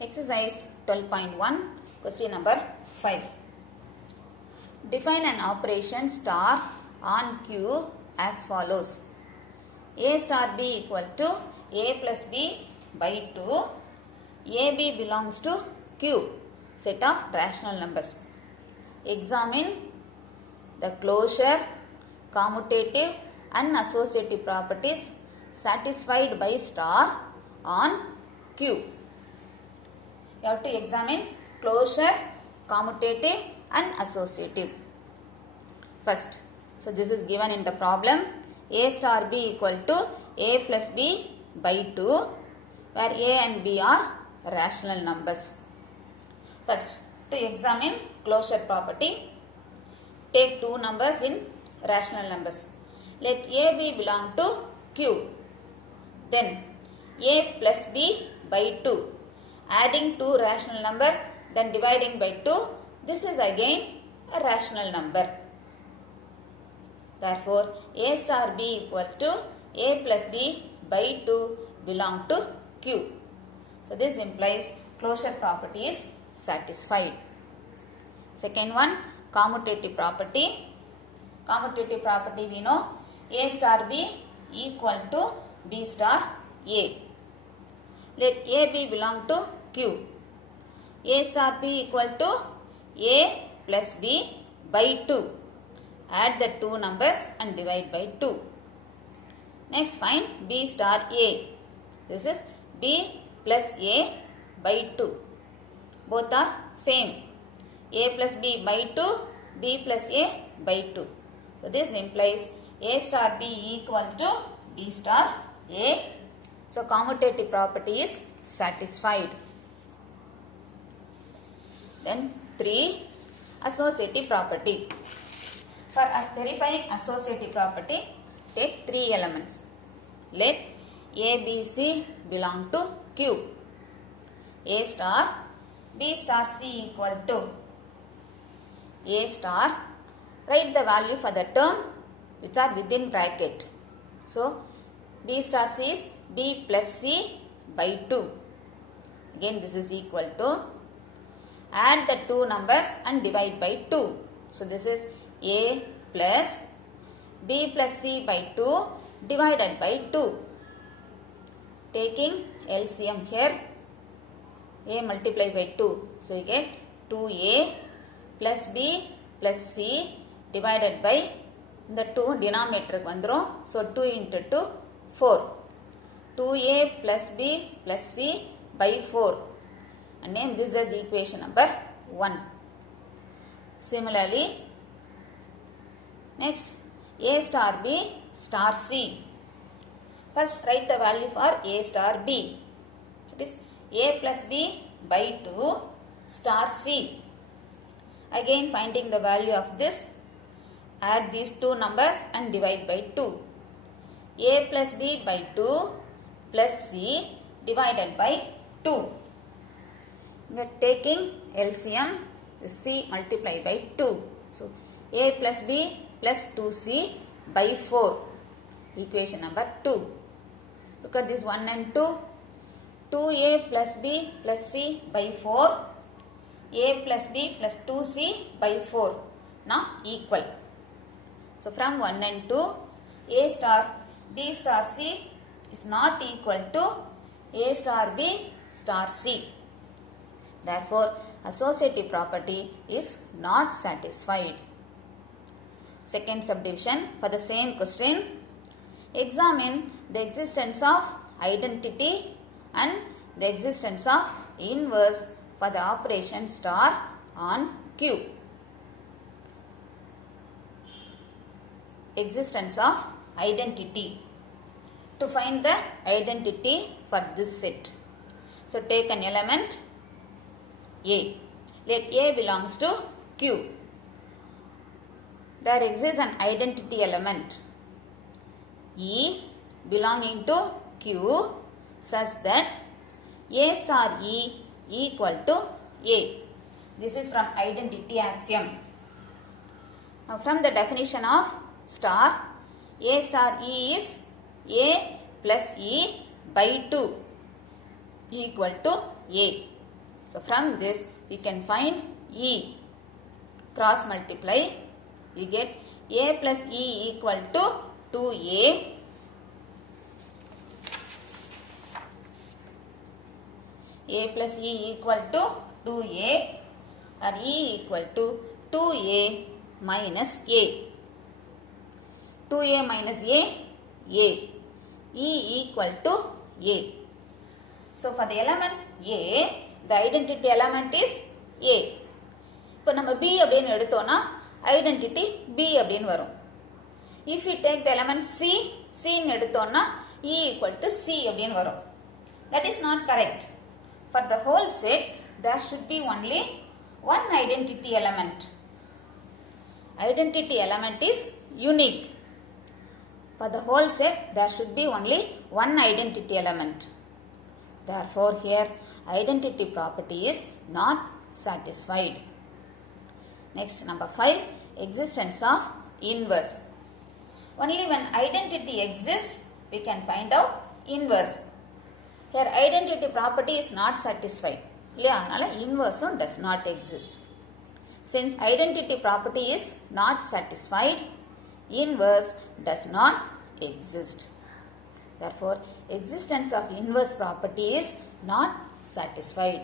Exercise 12.1, question number 5. Define an operation star on Q as follows. A star B equal to A plus B by 2. AB belongs to Q, set of rational numbers. Examine the closure, commutative and associative properties satisfied by star on Q. You have to examine closure, commutative and associative. First, so this is given in the problem. A star B equal to A plus B by 2, where A and B are rational numbers. First, to examine closure property, take two numbers in rational numbers. Let A B belong to Q. Then A plus B by 2. Adding two rational number, then dividing by 2. This is again a rational number. Therefore, A star B equal to A plus B by 2 belong to Q. So, this implies closure property is satisfied. Second one, commutative property. Commutative property we know A star B equal to B star A. Let A B belong to Q. A star B equal to A plus B by 2. Add the two numbers and divide by 2. Next find B star A. This is B plus A by 2. Both are same. A plus B by 2, B plus A by 2. So this implies A star B equal to B star A. So commutative property is satisfied. Then 3. Associative property. For verifying associative property, take 3 elements. Let A, B, C belong to Q. A star, B star C equal to A star. Write the value for the term which are within bracket. So, B star C is B plus C by 2. Again this is equal to. Add the two numbers and divide by 2. So, this is A plus B plus C by 2 divided by 2. Taking LCM here, A multiplied by 2. So, you get 2A plus B plus C divided by the 2 denominator vandrum. So, 2 into 2, 4. 2A plus B plus C by 4. And name this as equation number 1. Similarly, next A star B star C. First write the value for A star B. It is A plus B by 2 star C. Again finding the value of this, add these two numbers and divide by 2. A plus B by 2 plus C divided by 2. Taking LCM, C multiplied by 2. So, A plus B plus 2C by 4. Equation number 2. Look at this 1 and 2. 2A plus B plus C by 4. A plus B plus 2C by 4. Now equal. So, from 1 and 2, A star B star C is not equal to A star B star C. Therefore, associative property is not satisfied. Second subdivision for the same question. Examine the existence of identity and the existence of inverse for the operation star on Q. Existence of identity. To find the identity for this set. So, take an element A. Let A belongs to Q. There exists an identity element E belonging to Q such that A star E equal to A. This is from identity axiom. Now from the definition of star, A star E is A plus E by 2 equal to A. So from this we can find E. Cross multiply, we get A plus E equal to 2A. A plus E equal to 2A or E equal to 2A minus A. 2A minus A. E equal to A. So for the element A, the identity element is A. இப்போ நம்ம B அப்படின்னு எடுத்தோம்னா identity B அப்படின்னு வரும். If you take the element C, C ன்னு எடுத்தோம்னா E equal to C அப்படின்னு வரும். That is not correct. For the whole set, there should be only one identity element. Identity element is unique. For the whole set, there should be only one identity element. Therefore, here identity property is not satisfied. Next, number 5, existence of inverse. Only when identity exists, we can find out inverse. Here, identity property is not satisfied. Inverse does not exist. Since identity property is not satisfied, inverse does not exist. Therefore, existence of inverse property is not satisfied.